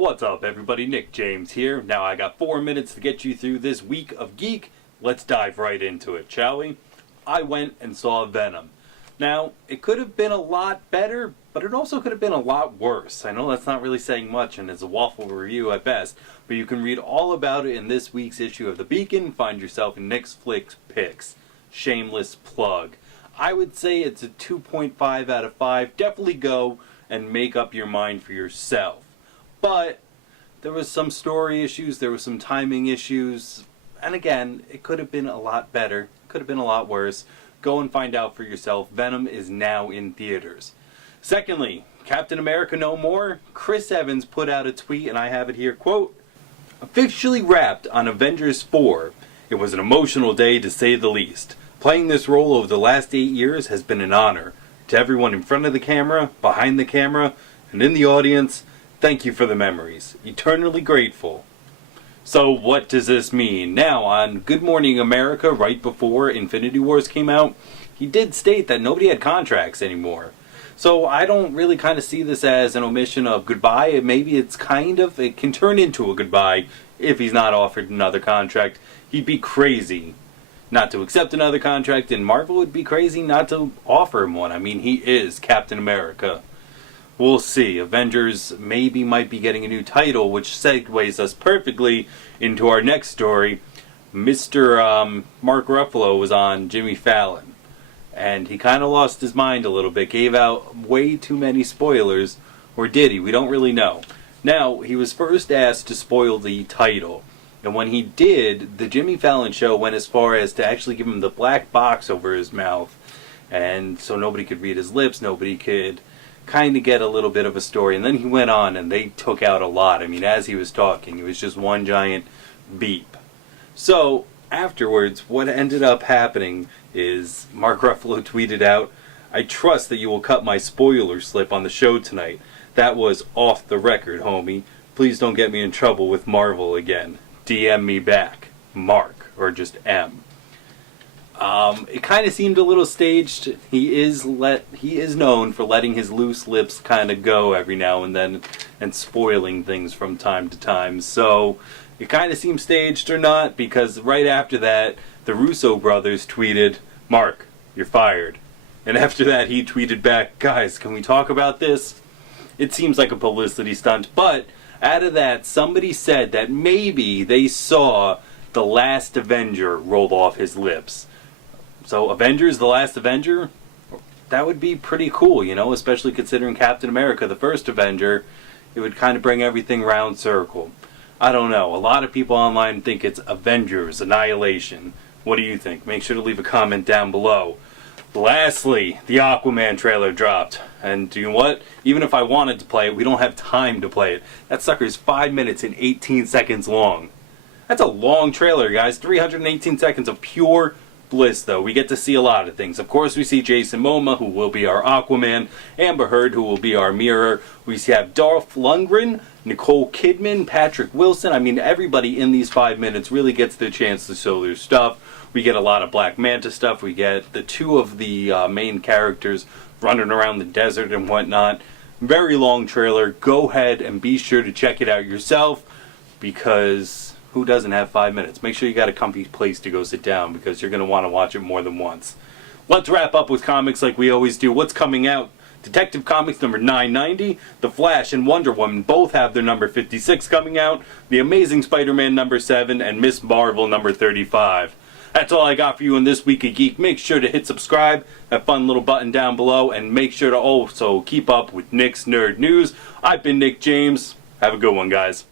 What's up everybody, Nick James here. Now I got 4 minutes to get you through this week of geek. Let's dive right into it, shall we? I went and saw Venom. Now, it could have been a lot better, but it also could have been a lot worse. I know that's not really saying much and it's a waffle review at best, but you can read all about it in this week's issue of The Beacon. Find yourself in Nick's Flicks Picks. Shameless plug. I would say it's a 2.5 out of 5. Definitely go and make up your mind for yourself. But there was some story issues, there was some timing issues, and again, it could have been a lot better, could have been a lot worse. Go and find out for yourself. Venom is now in theaters. Secondly, Captain America No More. Chris Evans put out a tweet, and I have it here, quote, "Officially wrapped on Avengers 4. It was an emotional day to say the least. Playing this role over the last 8 years has been an honor. To everyone in front of the camera, behind the camera, and in the audience, thank you for the memories. Eternally grateful." So what does this mean? Now, on Good Morning America, right before Infinity Wars came out, he did state that nobody had contracts anymore. So I don't really kind of see this as an omission of goodbye. Maybe it can turn into a goodbye if he's not offered another contract. He'd be crazy not to accept another contract, and Marvel would be crazy not to offer him one. I mean, he is Captain America. We'll see. Avengers might be getting a new title, which segues us perfectly into our next story. Mr. Mark Ruffalo was on Jimmy Fallon, and he kind of lost his mind a little bit, gave out way too many spoilers, or did he? We don't really know. Now, he was first asked to spoil the title, and when he did, the Jimmy Fallon show went as far as to actually give him the black box over his mouth, and so nobody could read his lips, nobody could kind of get a little bit of a story. And then he went on and they took out a lot. I mean, as he was talking, it was just one giant beep. So afterwards, what ended up happening is Mark Ruffalo tweeted out, "I trust that you will cut my spoiler slip on the show tonight. That was off the record, homie. Please don't get me in trouble with Marvel again. DM me back. Mark," or just M. It kind of seemed a little staged. He is known for letting his loose lips kind of go every now and then and spoiling things from time to time. So it kind of seemed staged or not, because right after that, the Russo brothers tweeted, "Mark, you're fired." And after that, he tweeted back, "Guys, can we talk about this?" It seems like a publicity stunt, but out of that, somebody said that maybe they saw The Last Avenger roll off his lips. So Avengers, The Last Avenger, that would be pretty cool, you know, especially considering Captain America, the first Avenger. It would kind of bring everything round circle. I don't know. A lot of people online think it's Avengers, Annihilation. What do you think? Make sure to leave a comment down below. Lastly, the Aquaman trailer dropped. And you know what? Even if I wanted to play it, we don't have time to play it. That sucker is 5 minutes and 18 seconds long. That's a long trailer, guys. 318 seconds of pure bliss, though. We get to see a lot of things. Of course, we see Jason Momoa, who will be our Aquaman, Amber Heard, who will be our Mirror. We have Dolph Lundgren, Nicole Kidman, Patrick Wilson. I mean, everybody in these 5 minutes really gets the chance to show their stuff. We get a lot of Black Manta stuff. We get the two of the main characters running around the desert and whatnot. Very long trailer. Go ahead and be sure to check it out yourself, because who doesn't have 5 minutes? Make sure you got a comfy place to go sit down, because you're going to want to watch it more than once. Let's wrap up with comics like we always do. What's coming out? Detective Comics number 990, The Flash and Wonder Woman both have their number 56 coming out, The Amazing Spider-Man number 7, and Miss Marvel number 35. That's all I got for you in this week of Geek. Make sure to hit subscribe, that fun little button down below, and make sure to also keep up with Nick's Nerd News. I've been Nick James. Have a good one, guys.